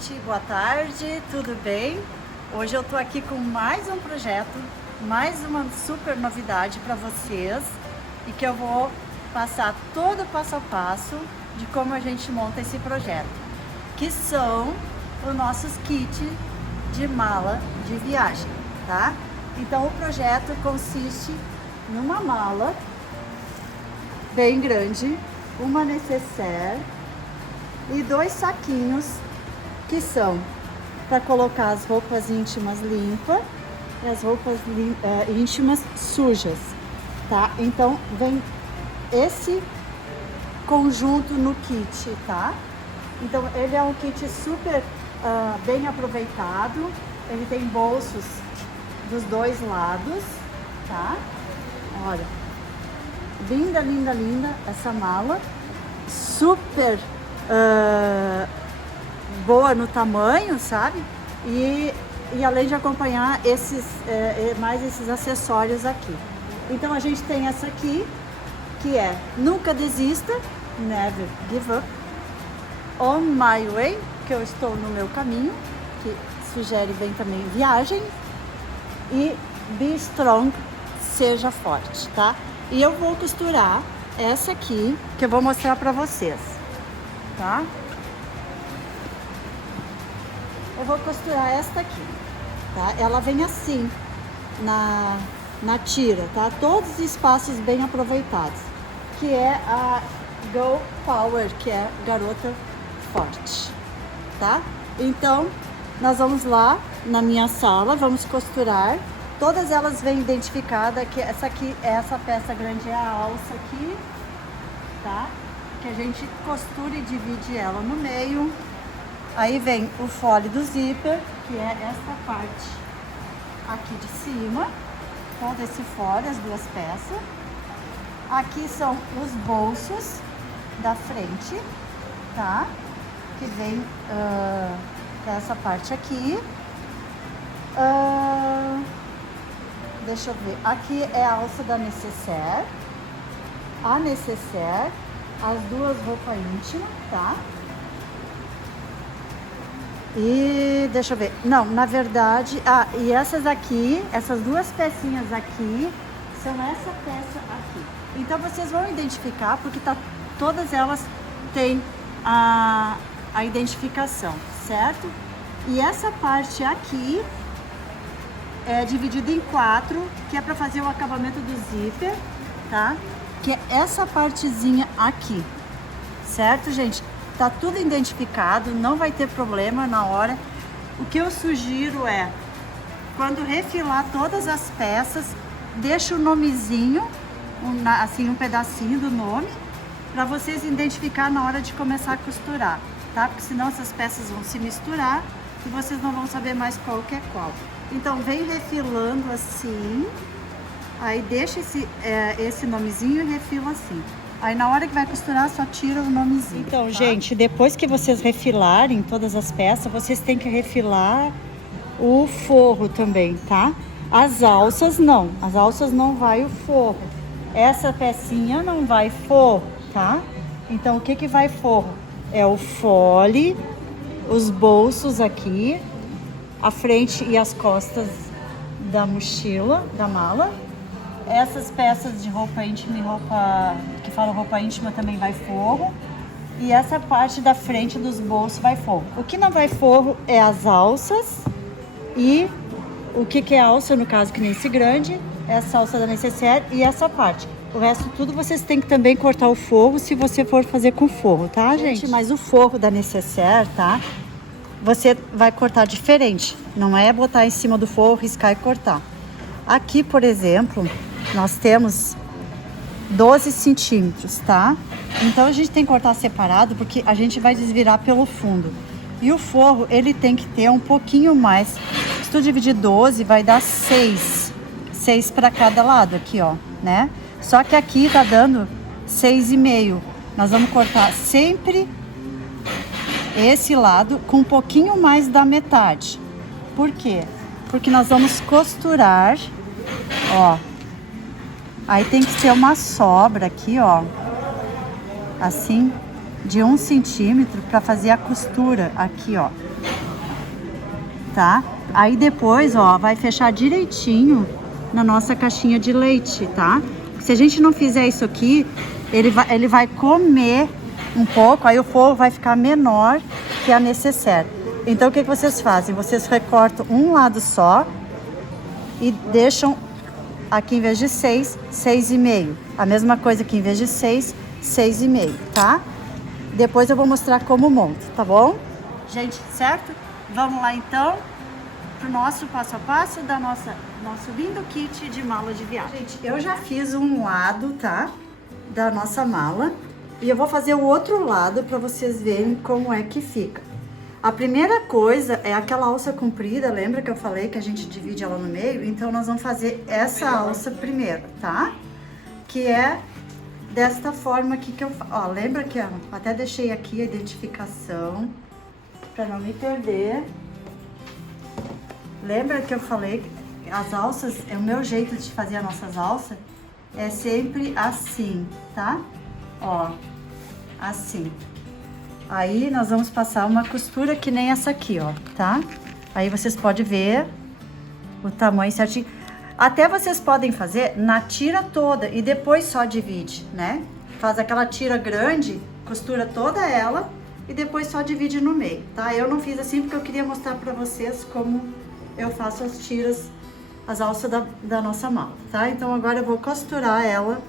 gente, boa tarde, tudo bem? Hoje eu tô aqui com mais um projeto, mais uma super novidade para vocês e que eu vou passar todo o passo a passo de como a gente monta esse projeto, que são os nossos kits de mala de viagem, tá? Então o projeto consiste numa mala bem grande, uma nécessaire e dois saquinhos que são para colocar as roupas íntimas limpas e as roupas íntimas sujas, tá? Então vem esse conjunto no kit, tá? Então ele é um kit super bem aproveitado, ele tem bolsos dos dois lados, tá? Olha, linda, linda, linda essa mala, super boa no tamanho, sabe? E além de acompanhar mais esses acessórios aqui. Então a gente tem essa aqui, que é Nunca Desista, Never Give Up, On My Way, que eu estou no meu caminho, que sugere bem também viagem, e Be Strong, Seja Forte, tá? E eu vou costurar essa aqui, que eu vou mostrar pra vocês, tá? Eu vou costurar esta aqui, tá? Ela vem assim, na tira, tá? Todos os espaços bem aproveitados, que é a Go Power, que é Garota Forte, tá? Então, nós vamos lá na minha sala, vamos costurar. Todas elas vêm identificadas, que essa peça grande é a alça aqui, tá? Que a gente costura e divide ela no meio. Aí vem o fole do zíper, que é essa parte aqui de cima, todo esse fole, as duas peças. Aqui são os bolsos da frente, tá? Que vem essa parte aqui. Deixa eu ver, aqui é a alça da nécessaire, a nécessaire, as duas roupas íntimas, tá? E deixa eu ver, não, na verdade, e essas aqui, essas duas pecinhas aqui, são essa peça aqui. Então vocês vão identificar, porque todas elas têm a identificação, certo? E essa parte aqui é dividida em 4, que é para fazer o acabamento do zíper, tá? Que é essa partezinha aqui, certo, gente? Tá tudo identificado, não vai ter problema na hora. O que eu sugiro é, quando refilar todas as peças, deixa o nomezinho, assim, um pedacinho do nome, para vocês identificar na hora de começar a costurar, tá? Porque senão essas peças vão se misturar e vocês não vão saber mais qual que é qual. Então vem refilando assim, aí deixa esse nomezinho e refila assim. Aí na hora que vai costurar, só tira o nomezinho. Então, tá? Gente, depois que vocês refilarem todas as peças, vocês têm que refilar o forro também, tá? As alças não vai o forro. Essa pecinha não vai forro, tá? Então o que vai forro? É o fole, os bolsos aqui, a frente e as costas da mochila, da mala. Essas peças de roupa íntima e roupa íntima também vai forro. E essa parte da frente dos bolsos vai forro. O que não vai forro é as alças e o que é alça, no caso que nem esse grande, essa alça da nécessaire e essa parte. O resto tudo vocês têm que também cortar o forro se você for fazer com forro, tá, gente? Mas o forro da nécessaire, tá? Você vai cortar diferente. Não é botar em cima do forro, riscar e cortar. Aqui, por exemplo, nós temos 12 centímetros, tá? Então a gente tem que cortar separado porque a gente vai desvirar pelo fundo. E o forro, ele tem que ter um pouquinho mais. Se tu dividir 12, vai dar 6. 6 para cada lado aqui, ó, né? Só que aqui tá dando 6,5. Nós vamos cortar sempre esse lado com um pouquinho mais da metade. Por quê? Porque nós vamos costurar, ó. Aí tem que ser uma sobra aqui, ó, assim, de 1 centímetro para fazer a costura aqui, ó. tá? Aí depois, ó, vai fechar direitinho na nossa caixinha de leite, tá? Se a gente não fizer isso aqui, ele vai comer um pouco, aí o forro vai ficar menor que a necessaire. Então, o que vocês fazem? Vocês recortam um lado só e deixam aqui, em vez de 6, 6,5. A mesma coisa que em vez de 6, 6,5, tá? Depois eu vou mostrar como monta, tá bom? Gente, certo? Vamos lá, então, pro nosso passo a passo da nosso lindo kit de mala de viagem. Gente, eu já fiz um lado, tá? Da nossa mala. E eu vou fazer o outro lado para vocês verem como é que fica. A primeira coisa é aquela alça comprida, lembra que eu falei que a gente divide ela no meio? Então, nós vamos fazer essa alça primeiro, tá? Que é desta forma aqui que eu faço. Ó, lembra que eu até deixei aqui a identificação para não me perder. Lembra que eu falei que as alças, o meu jeito de fazer as nossas alças é sempre assim, tá? Ó, assim. Aí nós vamos passar uma costura que nem essa aqui, ó, tá? Aí vocês podem ver o tamanho certinho. Até vocês podem fazer na tira toda e depois só divide, né? Faz aquela tira grande, costura toda ela e depois só divide no meio, tá? Eu não fiz assim porque eu queria mostrar pra vocês como eu faço as tiras, as alças da nossa mala, tá? Então agora eu vou costurar ela,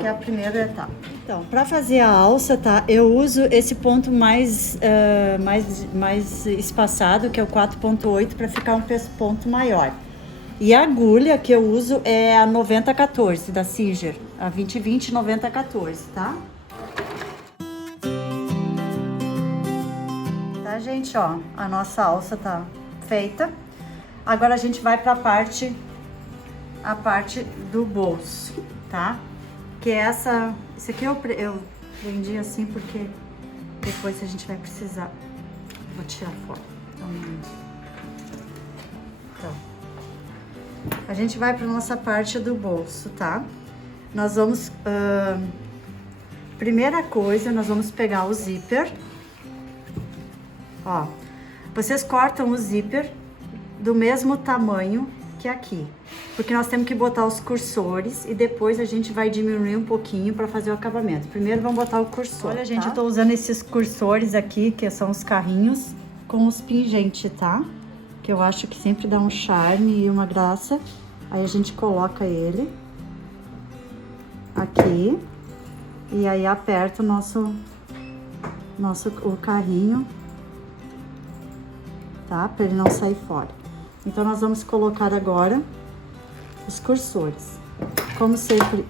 que é a primeira etapa. Então, para fazer a alça, tá? Eu uso esse ponto mais espaçado, que é o 4,8, para ficar um ponto maior. E a agulha que eu uso é a 9014 da Singer, a 2020 9014, tá? Tá, gente, ó, a nossa alça tá feita. Agora a gente vai para a parte do bolso, tá? Que é isso aqui eu prendi assim porque depois a gente vai precisar. Vou tirar fora. Então, a gente vai para nossa parte do bolso, tá? Nós vamos, primeira coisa, nós vamos pegar o zíper. Ó, vocês cortam o zíper do mesmo tamanho que aqui, porque nós temos que botar os cursores e depois a gente vai diminuir um pouquinho para fazer o acabamento. Primeiro vamos botar o cursor. Olha, gente, tá? Eu tô usando esses cursores aqui, que são os carrinhos com os pingentes, tá? Que eu acho que sempre dá um charme e uma graça. Aí a gente coloca ele aqui e aí aperta o carrinho, tá? Para ele não sair fora. Então, nós vamos colocar agora os cursores. Como sempre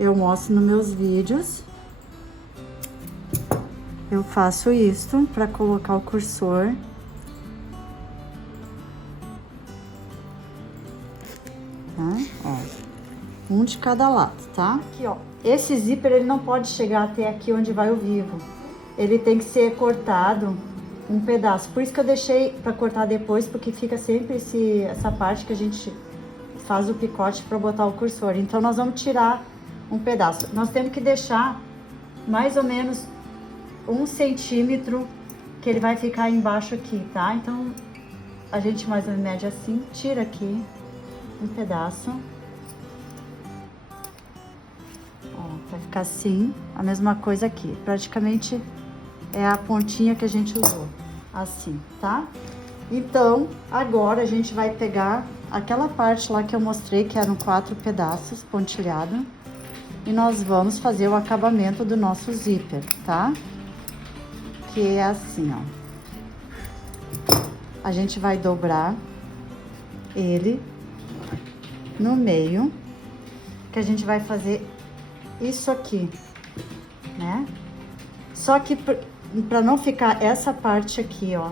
eu mostro nos meus vídeos, eu faço isso para colocar o cursor. Tá? Ó, um de cada lado, tá? Aqui, ó. Esse zíper, ele não pode chegar até aqui onde vai o vivo. Ele tem que ser cortado um pedaço, por isso que eu deixei para cortar depois, porque fica sempre essa parte que a gente faz o picote para botar o cursor. Então nós vamos tirar um pedaço. Nós temos que deixar mais ou menos 1 centímetro que ele vai ficar embaixo aqui, tá? Então a gente mais ou menos mede assim, tira aqui um pedaço. Ó, vai ficar assim, a mesma coisa aqui. Praticamente é a pontinha que a gente usou, assim, tá? Então, agora a gente vai pegar aquela parte lá que eu mostrei, que eram 4 pedaços pontilhado, e nós vamos fazer o acabamento do nosso zíper, tá? Que é assim, ó. A gente vai dobrar ele no meio, que a gente vai fazer isso aqui, né? Só que para não ficar essa parte aqui, ó,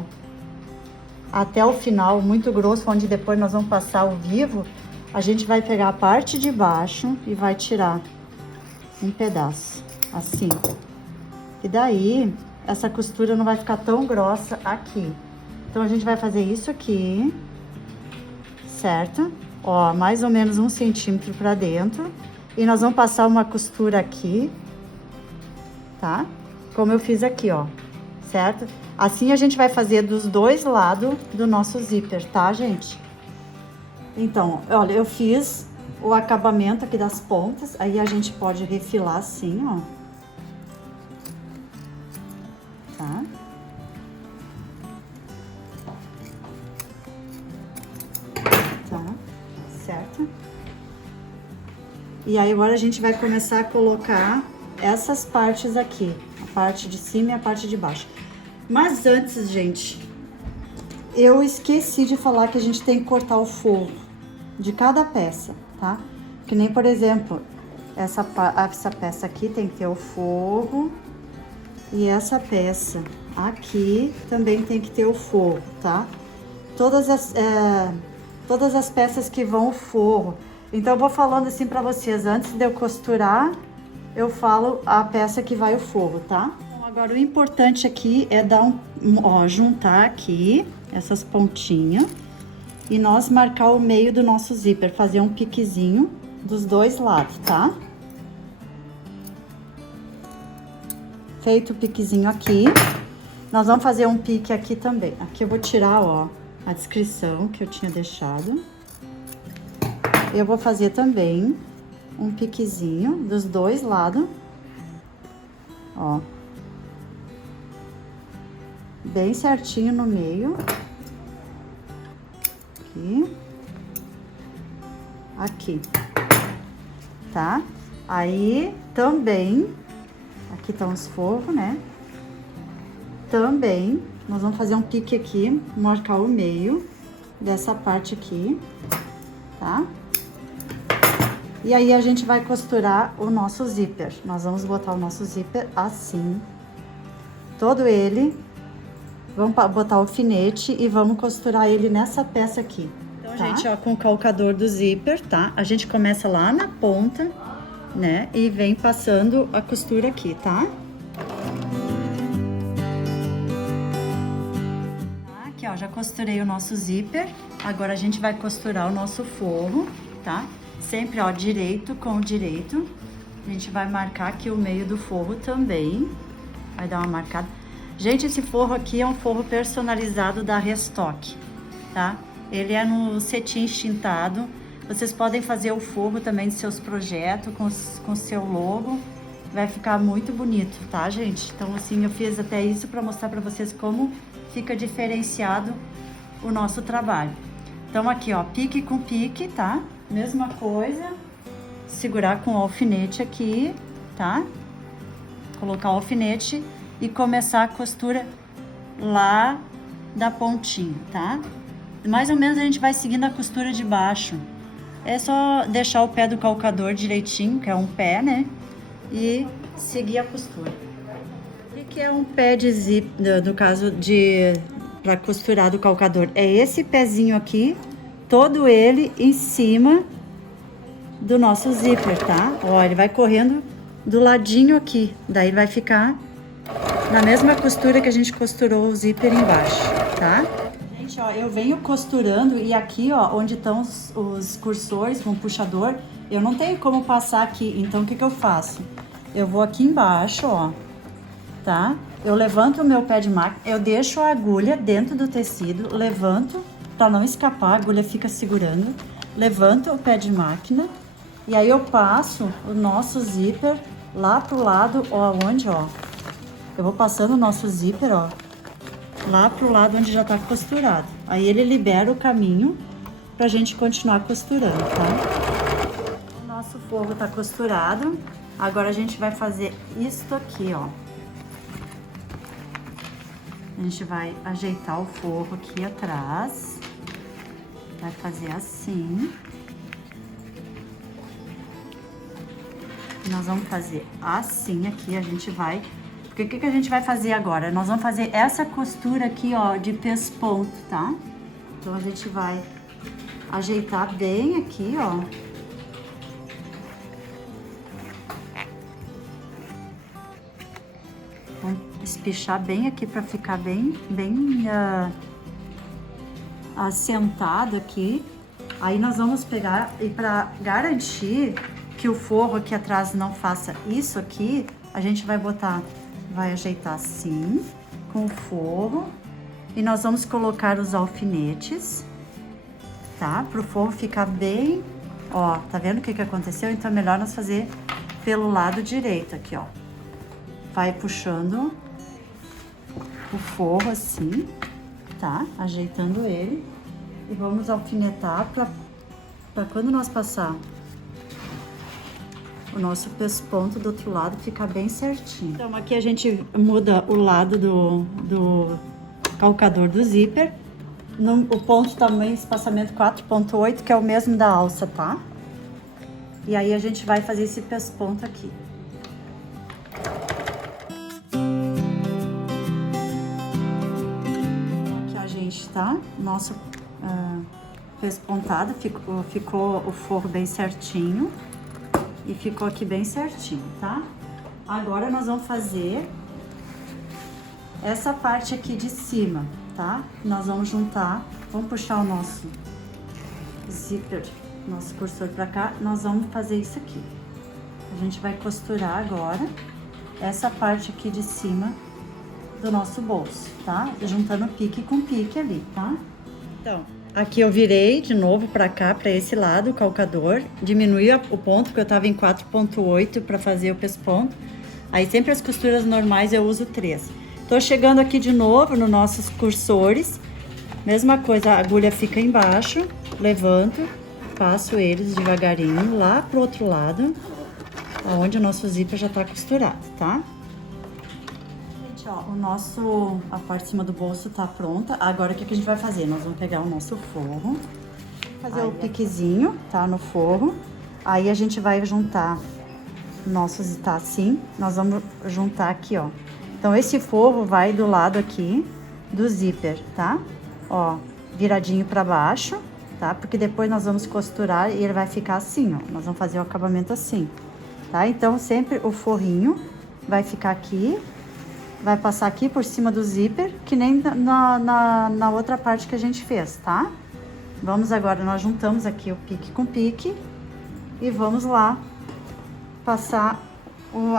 até o final, muito grosso, onde depois nós vamos passar o vivo, a gente vai pegar a parte de baixo e vai tirar um pedaço, assim. E daí, essa costura não vai ficar tão grossa aqui. Então, a gente vai fazer isso aqui, certo? Ó, mais ou menos 1 centímetro para dentro. E nós vamos passar uma costura aqui, tá? Como eu fiz aqui, ó, certo? Assim a gente vai fazer dos dois lados do nosso zíper, tá, gente? Então, olha, eu fiz o acabamento aqui das pontas, aí a gente pode refilar assim, ó. Tá? Tá? Certo? E aí agora a gente vai começar a colocar essas partes aqui, a parte de cima e a parte de baixo. Mas antes, gente, eu esqueci de falar que a gente tem que cortar o forro de cada peça, tá? Que nem, por exemplo, essa peça aqui tem que ter o forro e essa peça aqui também tem que ter o forro, tá? Todas as peças que vão o forro. Então eu vou falando assim pra vocês, antes de eu costurar, eu falo a peça que vai o forro, tá? Então, agora o importante aqui é dar juntar aqui essas pontinhas e nós marcar o meio do nosso zíper, fazer um piquezinho dos dois lados, tá? Feito o piquezinho aqui, nós vamos fazer um pique aqui também. Aqui eu vou tirar, ó, a descrição que eu tinha deixado. Eu vou fazer também um piquezinho dos dois lados, ó, bem certinho no meio, aqui, tá? Aí também, aqui estão os forros, né? Também nós vamos fazer um pique aqui, marcar o meio dessa parte aqui, tá? E aí a gente vai costurar o nosso zíper. Nós vamos botar o nosso zíper assim, todo ele. Vamos botar o alfinete e vamos costurar ele nessa peça aqui. Então, tá? Gente, ó, com o calcador do zíper, tá? A gente começa lá na ponta, né? E vem passando a costura aqui, tá? Aqui, ó, já costurei o nosso zíper. Agora a gente vai costurar o nosso forro, tá? Sempre, ó, direito com direito. A gente vai marcar aqui o meio do forro também. Vai dar uma marcada. Gente, esse forro aqui é um forro personalizado da Restock, tá? Ele é no cetim enxintado. Vocês podem fazer o forro também de seus projetos com seu logo. Vai ficar muito bonito, tá, gente? Então, assim, eu fiz até isso para mostrar para vocês como fica diferenciado o nosso trabalho. Então, aqui, ó, pique com pique, tá? Mesma coisa, segurar com o alfinete aqui, tá? Colocar o alfinete e começar a costura lá da pontinha, tá? Mais ou menos a gente vai seguindo a costura de baixo. É só deixar o pé do calcador direitinho, que é um pé, né? E seguir a costura. O que é um pé de zip, no caso para costurar do calcador? É esse pezinho aqui, todo ele em cima do nosso zíper, tá? Ó, ele vai correndo do ladinho aqui, daí vai ficar na mesma costura que a gente costurou o zíper embaixo, tá? Gente, ó, eu venho costurando e aqui, ó, onde estão os cursores com o puxador, eu não tenho como passar aqui, então o que eu faço? Eu vou aqui embaixo, ó, tá? Eu levanto o meu pé de máquina, eu deixo a agulha dentro do tecido, levanto para não escapar, a agulha fica segurando, levanto o pé de máquina e aí eu passo o nosso zíper lá pro lado, ó, onde, ó, eu vou passando o nosso zíper, ó, lá pro lado onde já tá costurado. Aí ele libera o caminho pra gente continuar costurando, tá? O nosso forro tá costurado. Agora a gente vai fazer isto aqui, ó. A gente vai ajeitar o forro aqui atrás. Vai fazer assim. Nós vamos fazer assim aqui, a gente vai... Porque o que a gente vai fazer agora? Nós vamos fazer essa costura aqui, ó, de pesponto, tá? Então, a gente vai ajeitar bem aqui, ó. Vamos espichar bem aqui pra ficar bem assentado aqui. Aí, nós vamos pegar e pra garantir que o forro aqui atrás não faça isso aqui, a gente vai botar... Vai ajeitar assim, com o forro e nós vamos colocar os alfinetes, tá? Para o forro ficar bem, ó, tá vendo o que aconteceu? Então é melhor nós fazer pelo lado direito aqui, ó. Vai puxando o forro assim, tá? Ajeitando ele e vamos alfinetar para quando nós passar o nosso pesponto do outro lado ficar bem certinho. Então aqui a gente muda o lado do calcador do zíper. O ponto também, espaçamento 4.8, que é o mesmo da alça, tá? E aí a gente vai fazer esse pesponto aqui. Aqui a gente tá, nosso pespontado, ficou o forro bem certinho. E ficou aqui bem certinho, tá? Agora nós vamos fazer essa parte aqui de cima, tá? Nós vamos juntar, vamos puxar o nosso zíper, nosso cursor pra cá, nós vamos fazer isso aqui. A gente vai costurar agora essa parte aqui de cima do nosso bolso, tá? Juntando pique com pique ali, tá? Então, aqui eu virei de novo pra cá, pra esse lado, o calcador, diminui o ponto, porque eu tava em 4.8 pra fazer o pesponto. Aí sempre as costuras normais eu uso 3. Tô chegando aqui de novo nos nossos cursores, mesma coisa, a agulha fica embaixo, levanto, passo eles devagarinho lá pro outro lado, onde o nosso zíper já tá costurado, tá? Gente, ó, a parte de cima do bolso tá pronta. Agora o que a gente vai fazer? Nós vamos pegar o nosso forro, fazer o piquezinho, tá, no forro. Aí a gente vai juntar nossos, tá assim, nós vamos juntar aqui, ó. Então esse forro vai do lado aqui do zíper, tá? Ó, viradinho pra baixo, tá? Porque depois nós vamos costurar e ele vai ficar assim, ó. Nós vamos fazer o acabamento assim, tá? Então sempre o forrinho vai ficar aqui, vai passar aqui por cima do zíper, que nem na outra parte que a gente fez, tá? Vamos agora, nós juntamos aqui o pique com pique e vamos lá passar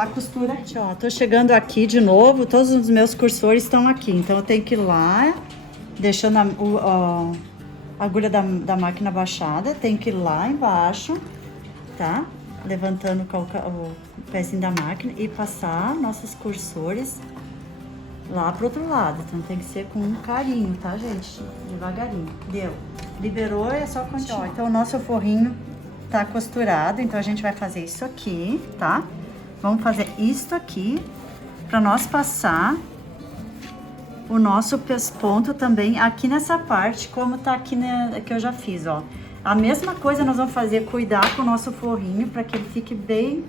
a costura aqui, ó. Tô chegando aqui de novo, todos os meus cursores estão aqui, então eu tenho que ir lá, deixando a agulha da máquina baixada, tenho que ir lá embaixo, tá? Levantando o pezinho da máquina e passar nossos cursores lá pro outro lado. Então tem que ser com carinho, tá, gente? Devagarinho. Deu. Liberou, é só continuar. Então o nosso forrinho tá costurado, então a gente vai fazer isso aqui, tá? Vamos fazer isso aqui para nós passar o nosso pesponto também aqui nessa parte, como tá aqui que eu já fiz, ó. A mesma coisa nós vamos fazer, cuidar com o nosso forrinho para que ele fique bem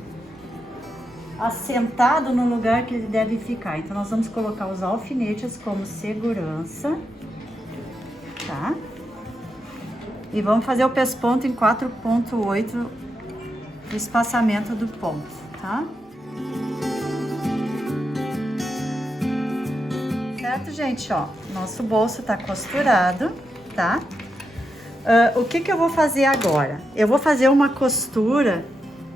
assentado no lugar que ele deve ficar. Então nós vamos colocar os alfinetes como segurança, tá? E vamos fazer o pesponto em 4.8 do espaçamento do ponto, tá? Certo, gente, ó, nosso bolso tá costurado, tá? O que eu vou fazer agora? Eu vou fazer uma costura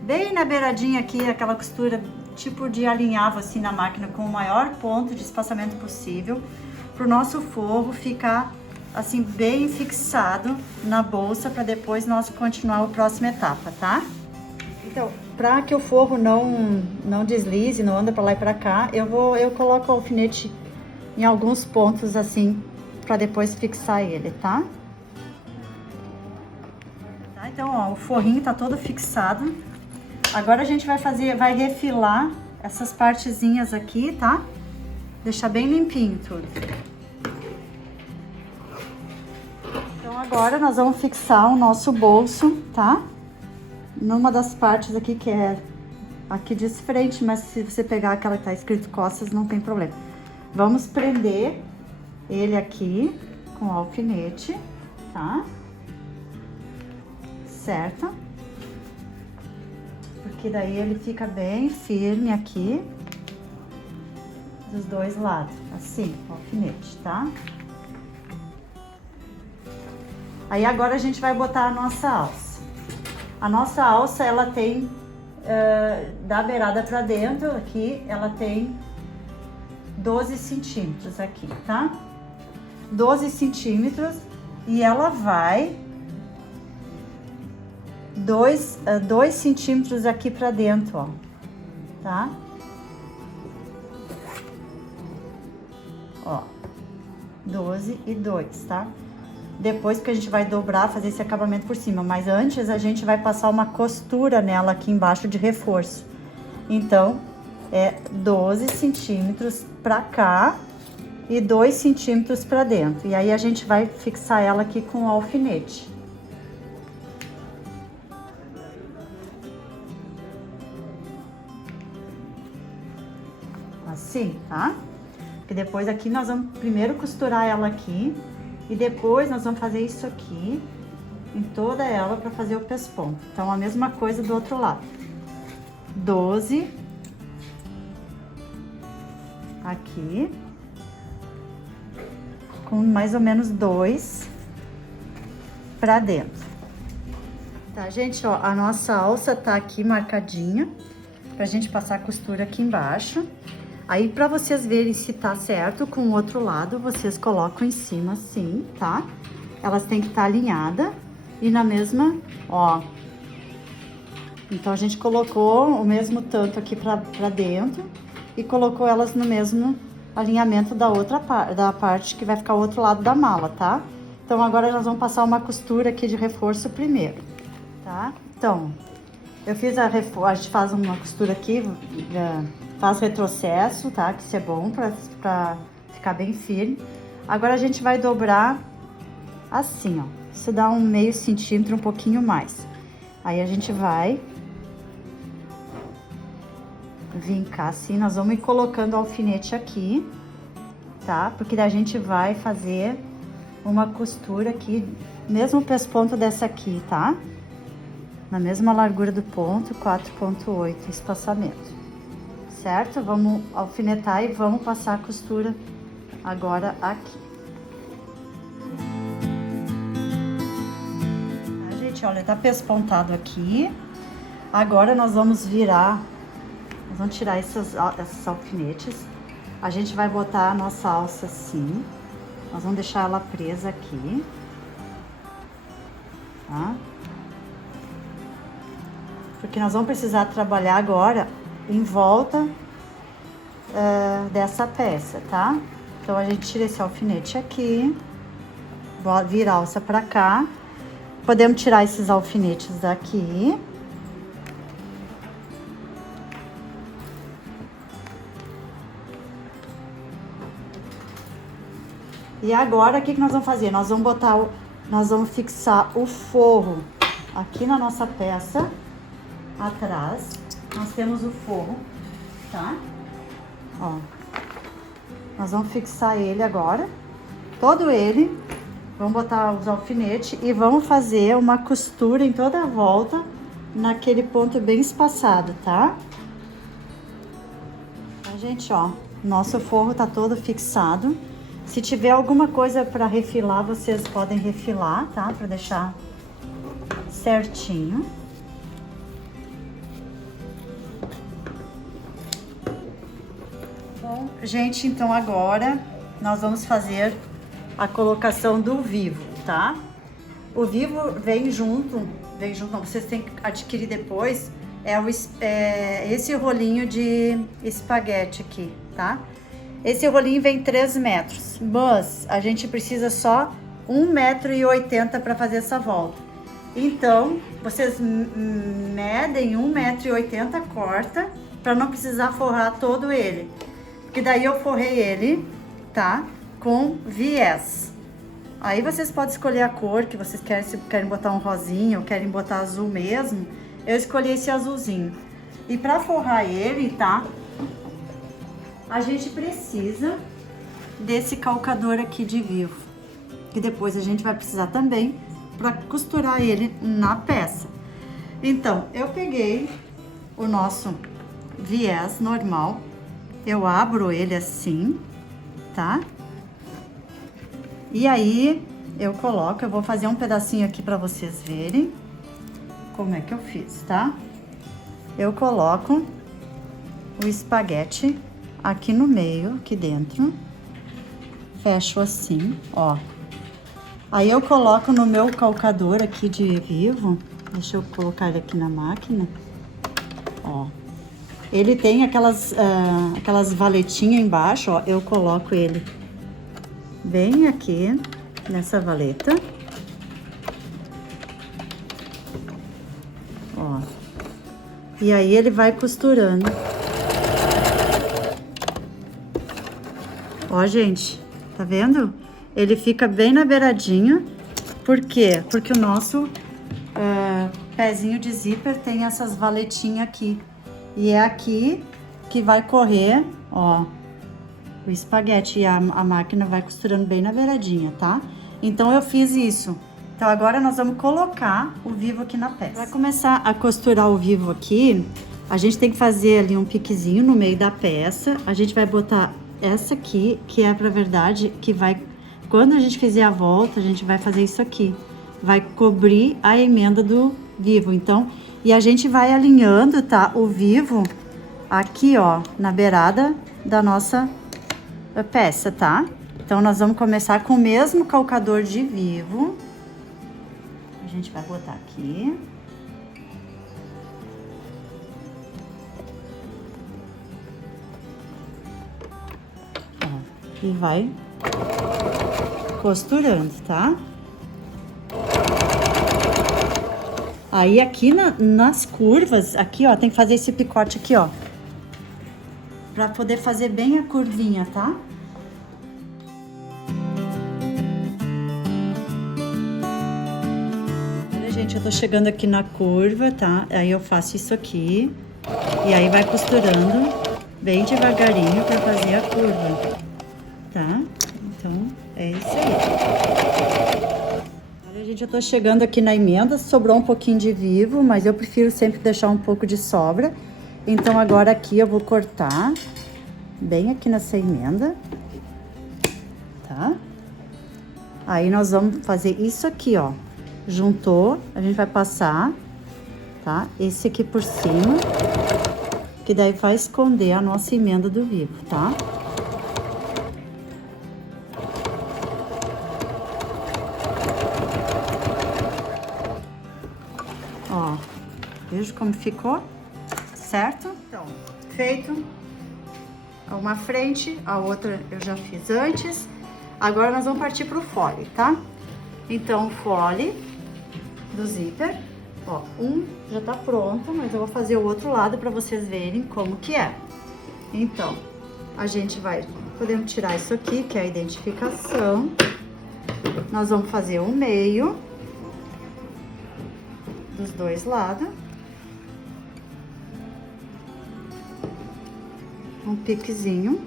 bem na beiradinha aqui, aquela costura tipo de alinhavo assim na máquina com o maior ponto de espaçamento possível, pro nosso forro ficar assim bem fixado na bolsa, para depois nós continuar a próxima etapa, tá? Então, para que o forro não deslize, não anda para lá e para cá, eu coloco o alfinete em alguns pontos assim, para depois fixar ele, tá? Então, ó, o forrinho tá todo fixado. Agora a gente vai refilar essas partezinhas aqui, tá? Deixar bem limpinho tudo. Então agora nós vamos fixar o nosso bolso, tá? Numa das partes aqui que é aqui de frente, mas se você pegar aquela que tá escrito costas, não tem problema. Vamos prender ele aqui com o alfinete, tá? Certo? Porque daí ele fica bem firme aqui dos dois lados, assim, o alfinete, tá? Aí agora a gente vai botar a nossa alça. A nossa alça, ela tem, da beirada pra dentro aqui, ela tem 12 centímetros aqui, tá? 12 centímetros e ela vai 2 centímetros aqui pra dentro, ó, tá? Ó, 12 e 2, tá? Depois que a gente vai dobrar, fazer esse acabamento por cima, mas antes a gente vai passar uma costura nela aqui embaixo de reforço. Então, é 12 centímetros pra cá e 2 centímetros pra dentro. E aí a gente vai fixar ela aqui com o alfinete. Assim, tá? E depois aqui nós vamos primeiro costurar ela aqui e depois nós vamos fazer isso aqui em toda ela para fazer o pesponto. Então a mesma coisa do outro lado. 12 aqui com mais ou menos 2 para dentro. Tá, gente, ó, a nossa alça tá aqui marcadinha pra gente passar a costura aqui embaixo. Aí, pra vocês verem se tá certo com o outro lado, vocês colocam em cima assim, tá? Elas têm que estar alinhadas e na mesma, ó. Então, a gente colocou o mesmo tanto aqui pra dentro e colocou elas no mesmo alinhamento da outra parte que vai ficar o outro lado da mala, tá? Então, agora nós vamos passar uma costura aqui de reforço primeiro, tá? Então, eu fiz a gente faz uma costura aqui, faz retrocesso, tá? Que isso é bom pra ficar bem firme. Agora a gente vai dobrar assim, ó. Isso dá um meio centímetro, um pouquinho mais. Aí a gente vai vincar assim, nós vamos ir colocando o alfinete aqui, tá? Porque daí a gente vai fazer uma costura aqui, mesmo pesponto dessa aqui, tá? Na mesma largura do ponto, 4,8 espaçamento, certo? Vamos alfinetar e vamos passar a costura agora aqui. Tá, gente, olha, tá pespontado aqui. Agora nós vamos virar, nós vamos tirar esses alfinetes. A gente vai botar a nossa alça assim. Nós vamos deixar ela presa aqui, tá? Porque nós vamos precisar trabalhar agora em volta dessa peça, tá? Então, a gente tira esse alfinete aqui, vira a alça pra cá. Podemos tirar esses alfinetes daqui. E agora, o que nós vamos fazer? Nós vamos fixar o forro aqui na nossa peça. Atrás, nós temos o forro, tá? Ó, nós vamos fixar ele agora, todo ele, vamos botar os alfinetes e vamos fazer uma costura em toda a volta, naquele ponto bem espaçado, tá? Tá, gente, ó, nosso forro tá todo fixado. Se tiver alguma coisa para refilar, vocês podem refilar, tá? Para deixar certinho. Bom, gente, então agora nós vamos fazer a colocação do vivo, tá? O vivo vem junto, não, vocês têm que adquirir depois, esse rolinho de espaguete aqui, tá? Esse rolinho vem 3 metros, mas a gente precisa só 1,80 m para fazer essa volta. Então, vocês medem 1,80 m, corta, para não precisar forrar todo ele. Porque daí eu forrei ele, tá? Com viés. Aí vocês podem escolher a cor que vocês querem, se querem botar um rosinha ou querem botar azul mesmo. Eu escolhi esse azulzinho. E para forrar ele, tá? A gente precisa desse calcador aqui de vivo. Que depois a gente vai precisar também para costurar ele na peça. Então, eu peguei o nosso viés normal. Eu abro ele assim, tá? E aí, eu vou fazer um pedacinho aqui pra vocês verem como é que eu fiz, tá? Eu coloco o espaguete aqui no meio, aqui dentro. Fecho assim, ó. Aí eu coloco no meu calcador aqui de Vivo. Deixa eu colocar ele aqui na máquina. Ó. Ele tem aquelas valetinhas embaixo, ó. Eu coloco ele bem aqui nessa valeta. Ó. E aí ele vai costurando. Ó, gente, tá vendo? Ele fica bem na beiradinha. Por quê? Porque o nosso pezinho de zíper tem essas valetinhas aqui. E é aqui que vai correr, ó, o espaguete. E a máquina vai costurando bem na beiradinha, tá? Então, eu fiz isso. Então, agora nós vamos colocar o Vivo aqui na peça. Para começar a costurar o Vivo aqui, a gente tem que fazer ali um piquezinho no meio da peça. A gente vai botar essa aqui, que é pra verdade, que vai... Quando a gente fizer a volta, a gente vai fazer isso aqui. Vai cobrir a emenda do Vivo. Então, e a gente vai alinhando, tá? O Vivo aqui, ó, na beirada da nossa peça, tá? Então, nós vamos começar com o mesmo calcador de Vivo. A gente vai botar aqui. Ó, e vai costurando, tá? Aí, aqui nas curvas, aqui, ó, tem que fazer esse picote aqui, ó. Pra poder fazer bem a curvinha, tá? Olha, gente, eu tô chegando aqui na curva, tá? Aí eu faço isso aqui. E aí vai costurando bem devagarinho pra fazer a curva, tá? Então, é isso aí. Olha, gente, eu tô chegando aqui na emenda, sobrou um pouquinho de Vivo, mas eu prefiro sempre deixar um pouco de sobra. Então, agora aqui eu vou cortar bem aqui nessa emenda, tá? Aí, nós vamos fazer isso aqui, ó. Juntou, a gente vai passar, tá? Esse aqui por cima, que daí vai esconder a nossa emenda do Vivo, tá? Ó, veja como ficou, certo? Então, feito uma frente, a outra eu já fiz antes. Agora nós vamos partir pro fole, tá? Então, o fole do zíper, ó, um já tá pronto, mas eu vou fazer o outro lado pra vocês verem como que é. Então, a gente vai, podemos tirar isso aqui, que é a identificação. Nós vamos fazer o meio dos dois lados. Um piquezinho.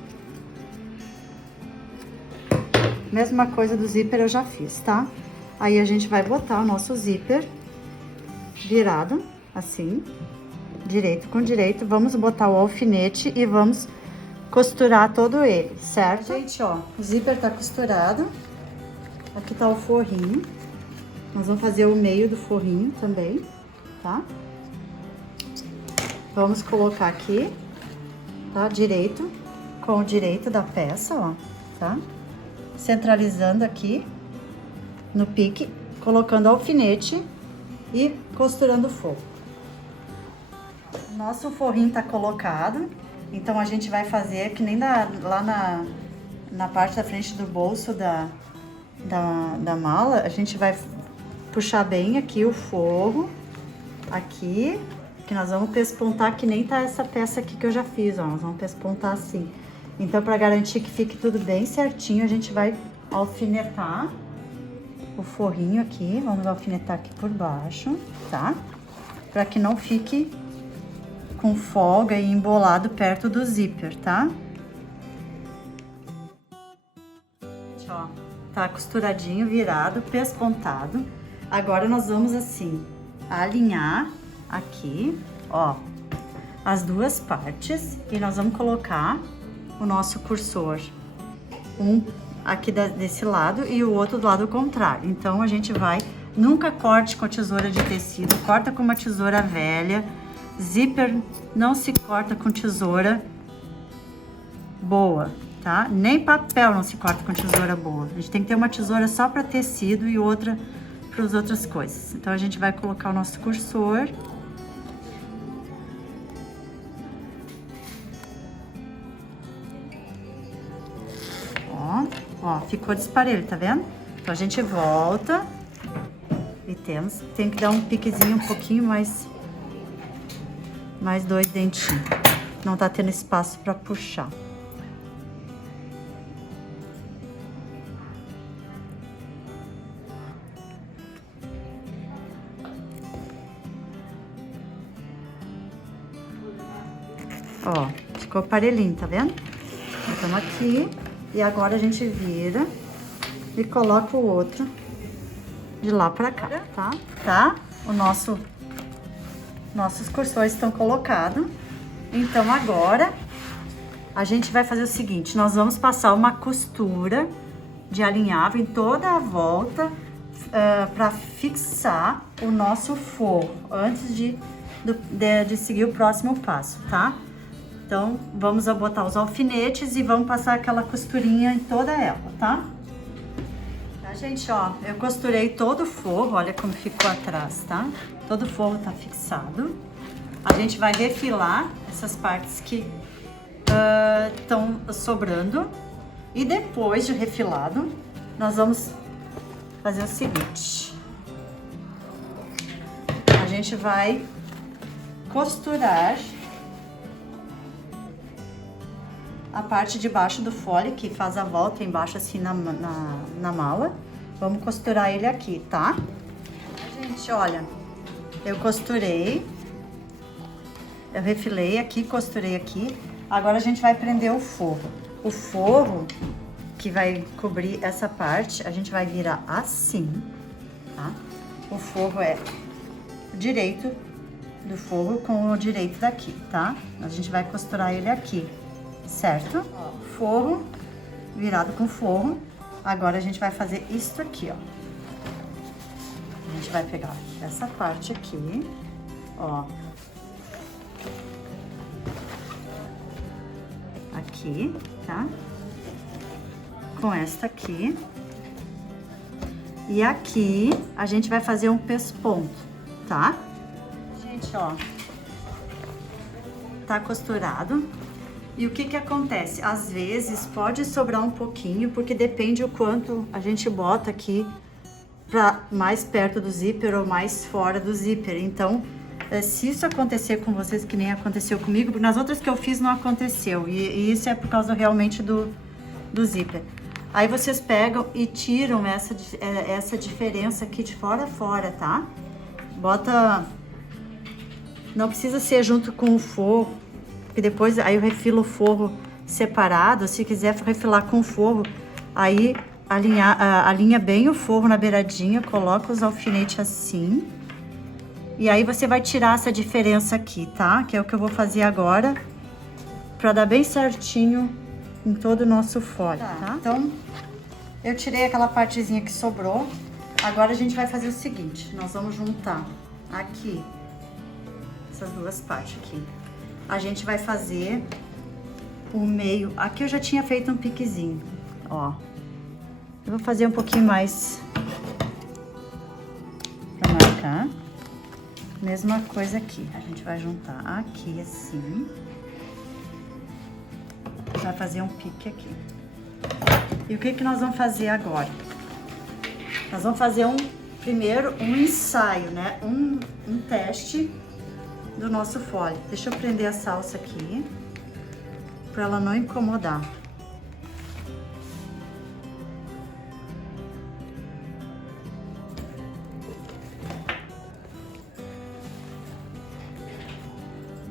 Mesma coisa do zíper eu já fiz, tá? Aí a gente vai botar o nosso zíper virado, assim, direito com direito. Vamos botar o alfinete e vamos costurar todo ele, certo? Gente, ó, o zíper tá costurado. Aqui tá o forrinho. Nós vamos fazer o meio do forrinho também, tá? Vamos colocar aqui, tá? Direito com o direito da peça, ó, tá? Centralizando aqui no pique, colocando alfinete e costurando o forro. Nosso forrinho tá colocado, então a gente vai fazer que nem lá na parte da frente do bolso da mala, a gente vai puxar bem aqui o forro, aqui, que nós vamos pespontar que nem tá essa peça aqui que eu já fiz, ó, nós vamos pespontar assim. Então, para garantir que fique tudo bem certinho, a gente vai alfinetar o forrinho aqui, vamos alfinetar aqui por baixo, tá? Para que não fique com folga e embolado perto do zíper, tá? Ó, tá costuradinho, virado, pespontado. Agora, nós vamos assim, alinhar aqui, ó, as duas partes e nós vamos colocar o nosso cursor, um aqui desse lado e o outro do lado contrário. Então, a gente vai, nunca corte com a tesoura de tecido, corta com uma tesoura velha. Zíper não se corta com tesoura boa, tá? Nem papel não se corta com tesoura boa. A gente tem que ter uma tesoura só para tecido e outra para as outras coisas. Então, a gente vai colocar o nosso cursor. Ó, ficou desparelho, tá vendo? Então, a gente volta e tem que dar um piquezinho um pouquinho mais 2 dentinhos. Não tá tendo espaço para puxar. Ó, ficou parelhinho, tá vendo? Estamos aqui e agora a gente vira e coloca o outro de lá pra cá, tá? Nossos cursores estão colocados. Então, agora a gente vai fazer o seguinte, nós vamos passar uma costura de alinhável em toda a volta para fixar o nosso forro antes de seguir o próximo passo, tá? Então, vamos botar os alfinetes e vamos passar aquela costurinha em toda ela, tá? Tá, gente, ó, eu costurei todo o forro, olha como ficou atrás, tá? Todo o forro tá fixado. A gente vai refilar essas partes que estão sobrando. E depois de refilado, nós vamos fazer o seguinte. A gente vai costurar a parte de baixo do fole, que faz a volta embaixo assim na mala. Vamos costurar ele aqui, tá? Gente, olha, eu costurei, eu refilei aqui, costurei aqui. Agora a gente vai prender o forro. O forro que vai cobrir essa parte, a gente vai virar assim, tá? O forro é o direito do forro com o direito daqui, tá? A gente vai costurar ele aqui, certo? Ó, forro virado com forro. Agora a gente vai fazer isso aqui, ó. A gente vai pegar essa parte aqui, ó. Aqui, tá? Com esta aqui. E aqui a gente vai fazer um pesponto, tá? Gente, ó. Tá costurado. E o que que acontece? Às vezes pode sobrar um pouquinho, porque depende o quanto a gente bota aqui pra mais perto do zíper ou mais fora do zíper. Então, se isso acontecer com vocês, que nem aconteceu comigo, porque nas outras que eu fiz não aconteceu. E isso é por causa realmente do zíper. Aí vocês pegam e tiram essa diferença aqui de fora a fora, tá? Bota... Não precisa ser junto com o forro, porque depois aí eu refilo o forro separado. Se quiser refilar com o forro, aí alinha bem o forro na beiradinha, coloca os alfinetes assim. E aí você vai tirar essa diferença aqui, tá? Que é o que eu vou fazer agora, pra dar bem certinho em todo o nosso fole, tá? Então, eu tirei aquela partezinha que sobrou. Agora a gente vai fazer o seguinte, nós vamos juntar aqui, essas duas partes aqui. A gente vai fazer o meio. Aqui eu já tinha feito um piquezinho, ó. Eu vou fazer um pouquinho mais pra marcar. Mesma coisa aqui. A gente vai juntar aqui assim. Vai fazer um pique aqui. E o que que nós vamos fazer agora? Nós vamos fazer primeiro um ensaio, né? Um teste do nosso fole. Deixa eu prender a salsa aqui, pra ela não incomodar.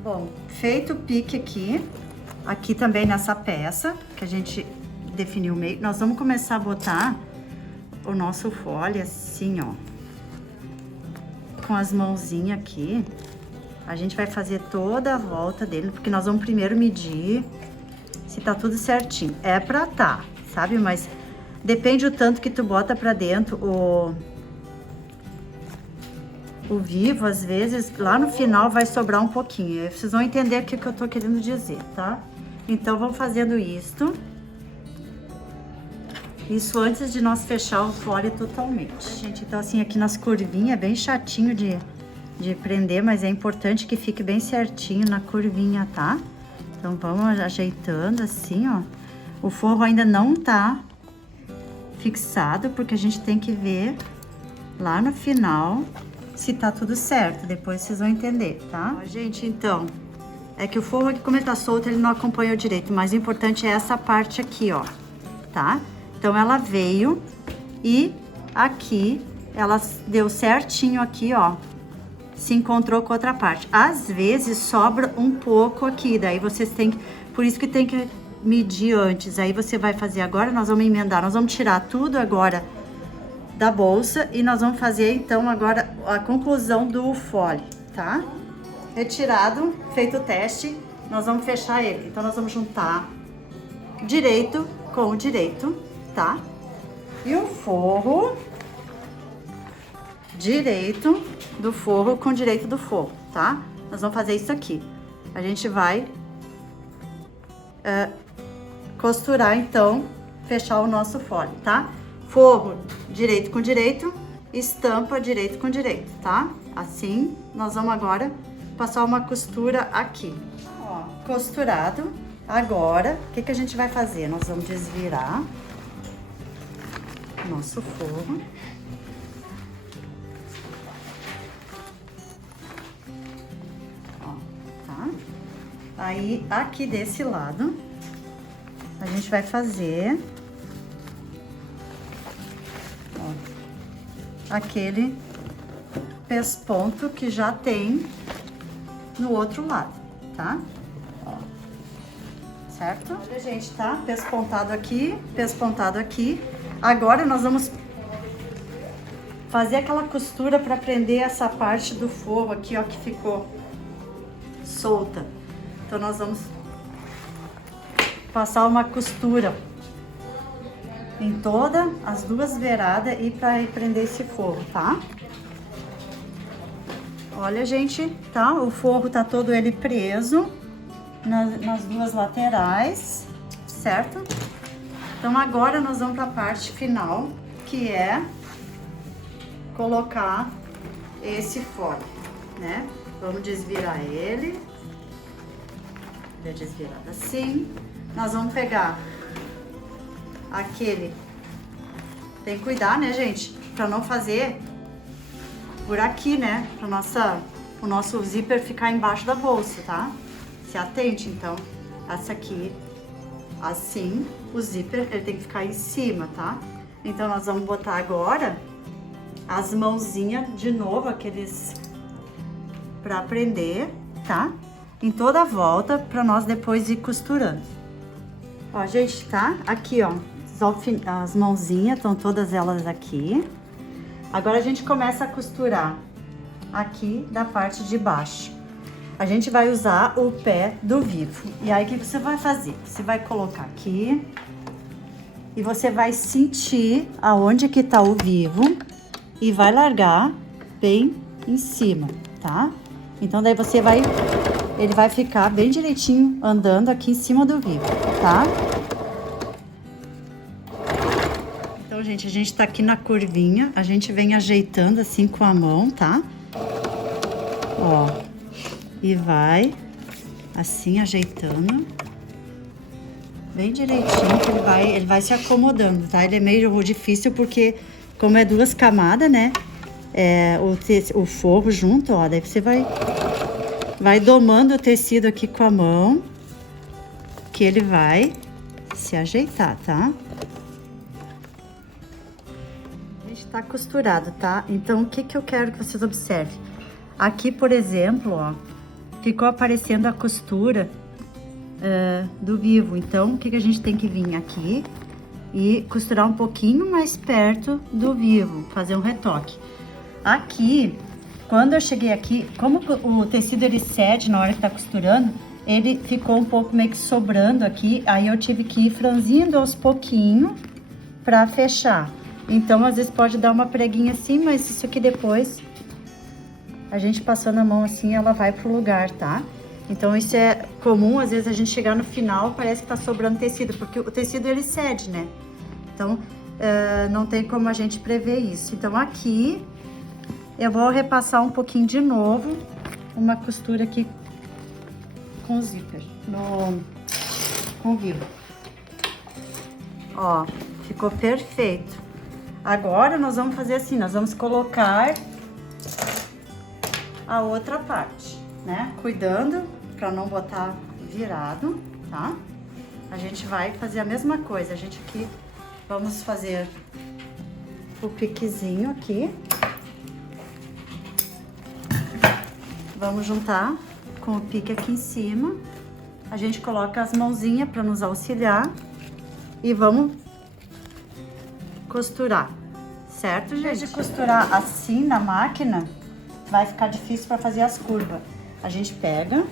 Bom, feito o pique aqui também nessa peça, que a gente definiu o meio, nós vamos começar a botar o nosso fole assim, ó. Com as mãozinhas aqui. A gente vai fazer toda a volta dele, porque nós vamos primeiro medir se tá tudo certinho. É pra tá, sabe? Mas depende o tanto que tu bota pra dentro o vivo, às vezes, lá no final vai sobrar um pouquinho. Vocês vão entender o que eu tô querendo dizer, tá? Então, vamos fazendo isto. Isso antes de nós fechar o fole totalmente. Gente, então assim, aqui nas curvinhas, é bem chatinho de prender, mas é importante que fique bem certinho na curvinha, tá? Então, vamos ajeitando assim, ó. O forro ainda não tá fixado, porque a gente tem que ver lá no final se tá tudo certo. Depois vocês vão entender, tá? Ó, gente, então, é que o forro aqui, como ele tá solto, ele não acompanhou direito. Mas o importante é essa parte aqui, ó, tá? Então, ela veio e aqui, ela deu certinho aqui, ó. Se encontrou com outra parte. Às vezes, sobra um pouco aqui. Daí, vocês têm que... Por isso que tem que medir antes. Aí, você vai fazer agora, nós vamos emendar. Nós vamos tirar tudo agora da bolsa e nós vamos fazer, então, agora a conclusão do fole, tá? Retirado, feito o teste, nós vamos fechar ele. Então, nós vamos juntar direito com o direito, tá? E o forro direito do forro com direito do forro, tá? Nós vamos fazer isso aqui. A gente vai costurar, então, fechar o nosso fole, tá? Forro direito com direito, estampa direito com direito, tá? Assim, nós vamos agora passar uma costura aqui. Ó, costurado. Agora, o que que a gente vai fazer? Nós vamos desvirar nosso forro. Ó, tá? Aí, aqui desse lado, a gente vai fazer... aquele pesponto que já tem no outro lado, tá? Ó, certo? Olha, gente, tá? Pespontado aqui, pespontado aqui. Agora, nós vamos fazer aquela costura para prender essa parte do forro aqui, ó, que ficou solta. Então, nós vamos passar uma costura em todas as duas beiradas e para prender esse forro, tá? Olha, gente, tá? O forro tá todo ele preso nas duas laterais, certo? Então, agora nós vamos para a parte final, que é colocar esse fole, né? Vamos desvirar ele. Ele é desvirado assim. Nós vamos pegar aquele... Tem que cuidar, né, gente? Pra não fazer por aqui, né? Pra o nosso zíper ficar embaixo da bolsa, tá? Se atente, então. Essa aqui, assim, o zíper, ele tem que ficar em cima, tá? Então, nós vamos botar agora as mãozinhas de novo, aqueles... pra prender, tá? Em toda a volta, pra nós depois ir costurando. Ó, gente, tá? Aqui, ó. As mãozinhas, estão todas elas aqui. Agora, a gente começa a costurar aqui da parte de baixo. A gente vai usar o pé do vivo. E aí, o que você vai fazer? Você vai colocar aqui e você vai sentir aonde que tá o vivo e vai largar bem em cima, tá? Então, daí você vai... Ele vai ficar bem direitinho andando aqui em cima do vivo, tá? Então, gente, a gente tá aqui na curvinha, a gente vem ajeitando assim com a mão, tá? Ó, e vai assim ajeitando bem direitinho, que ele vai se acomodando, tá? Ele é meio difícil porque, como é duas camadas, né? O forro junto, ó, daí você vai domando o tecido aqui com a mão, que ele vai se ajeitar, tá? Tá costurado, tá? Então, o que que eu quero que vocês observem? Aqui, por exemplo, ó, ficou aparecendo a costura do vivo. Então, o que que a gente tem que vir aqui e costurar um pouquinho mais perto do vivo, fazer um retoque. Aqui, quando eu cheguei aqui, como o tecido ele cede na hora que tá costurando, ele ficou um pouco meio que sobrando aqui, aí eu tive que ir franzindo aos pouquinhos pra fechar. Então, às vezes pode dar uma preguinha assim, mas isso aqui depois, a gente passando a mão assim, ela vai pro lugar, tá? Então isso é comum, às vezes a gente chegar no final, parece que tá sobrando tecido, porque o tecido ele cede, né? Então não tem como a gente prever isso. Então aqui eu vou repassar um pouquinho de novo, uma costura aqui com zíper, com vivo. Ó, ficou perfeito. Agora nós vamos fazer assim, nós vamos colocar a outra parte, né? Cuidando para não botar virado, tá? A gente vai fazer a mesma coisa. A gente aqui vamos fazer o piquezinho aqui. Vamos juntar com o pique aqui em cima. A gente coloca as mãozinhas para nos auxiliar e vamos costurar, certo, gente? Em vez de costurar assim na máquina, vai ficar difícil para fazer as curvas. A gente pega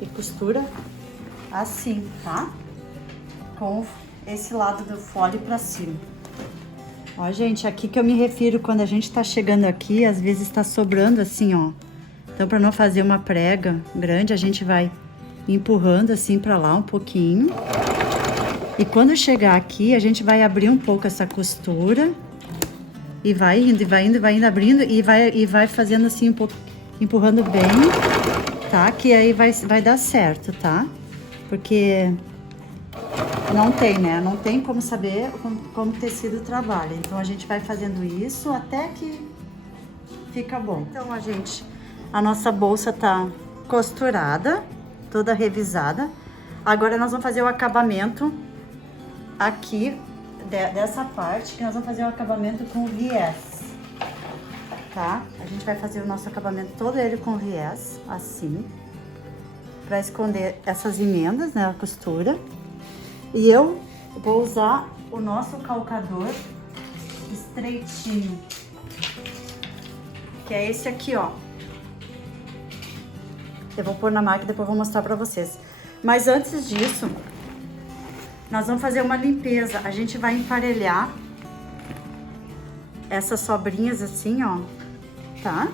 e costura assim, tá? Com esse lado do fole para cima. Ó, gente, aqui que eu me refiro quando a gente tá chegando aqui, às vezes tá sobrando assim, ó. Então, para não fazer uma prega grande, a gente vai empurrando assim para lá um pouquinho. E quando chegar aqui, a gente vai abrir um pouco essa costura e vai indo, e vai indo, vai indo abrindo e vai fazendo assim um pouco, empurrando bem, tá? Que aí vai dar certo, tá? Porque não tem, né? Não tem como saber como o tecido trabalha. Então, a gente vai fazendo isso até que fica bom. Então, a nossa bolsa tá costurada, toda revisada. Agora, nós vamos fazer o acabamento aqui dessa parte, que nós vamos fazer o acabamento com viés, tá? A gente vai fazer o nosso acabamento todo ele com viés, assim, para esconder essas emendas, né, a costura. E eu vou usar o nosso calcador estreitinho, que é esse aqui, ó. Eu vou pôr na máquina e depois vou mostrar pra vocês. Mas antes disso, nós vamos fazer uma limpeza. A gente vai emparelhar essas sobrinhas assim, ó, tá?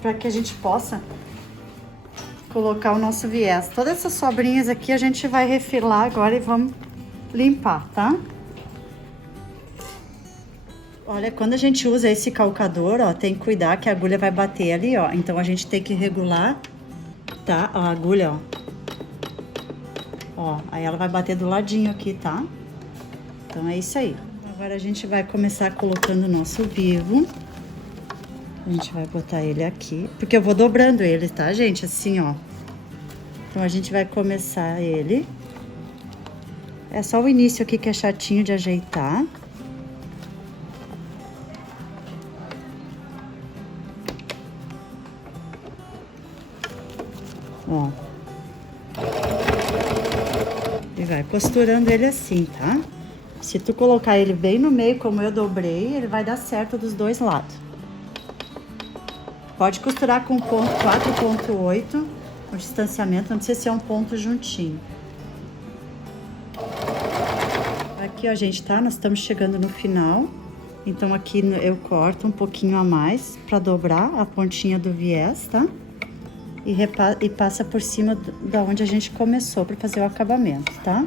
Pra que a gente possa colocar o nosso viés. Todas essas sobrinhas aqui a gente vai refilar agora e vamos limpar, tá? Olha, quando a gente usa esse calcador, ó, tem que cuidar que a agulha vai bater ali, ó. Então a gente tem que regular, tá? A agulha, ó. Ó, aí ela vai bater do ladinho aqui, tá? Então é isso aí. Agora a gente vai começar colocando o nosso vivo. A gente vai botar ele aqui, porque eu vou dobrando ele, tá, gente? Assim, ó. Então a gente vai começar ele. É só o início aqui que é chatinho de ajeitar. Ó. E vai costurando ele assim, tá? Se tu colocar ele bem no meio, como eu dobrei, ele vai dar certo dos dois lados. Pode costurar com ponto 4,8, o distanciamento, não precisa ser um ponto juntinho. Aqui, ó, gente, tá? Nós estamos chegando no final. Então, aqui eu corto um pouquinho a mais pra dobrar a pontinha do viés, tá? E passa por cima da onde a gente começou para fazer o acabamento, tá?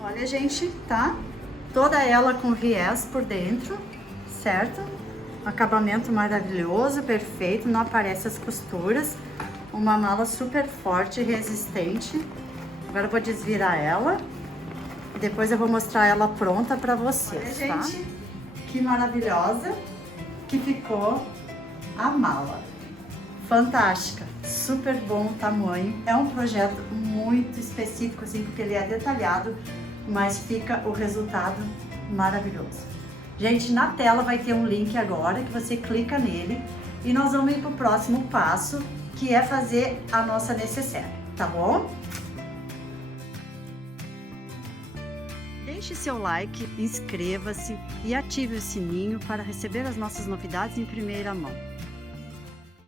Olha, gente, tá? Toda ela com viés por dentro, certo? Acabamento maravilhoso, perfeito, não aparece as costuras. Uma mala super forte e resistente. Agora eu vou desvirar ela e depois eu vou mostrar ela pronta para vocês, olha, tá? Gente, que maravilhosa que ficou a mala. Fantástica, super bom tamanho. É um projeto muito específico, assim, porque ele é detalhado, mas fica o resultado maravilhoso. Gente, na tela vai ter um link agora, que você clica nele e nós vamos ir pro próximo passo, que é fazer a nossa necessaire, tá bom? Deixe seu like, inscreva-se e ative o sininho para receber as nossas novidades em primeira mão.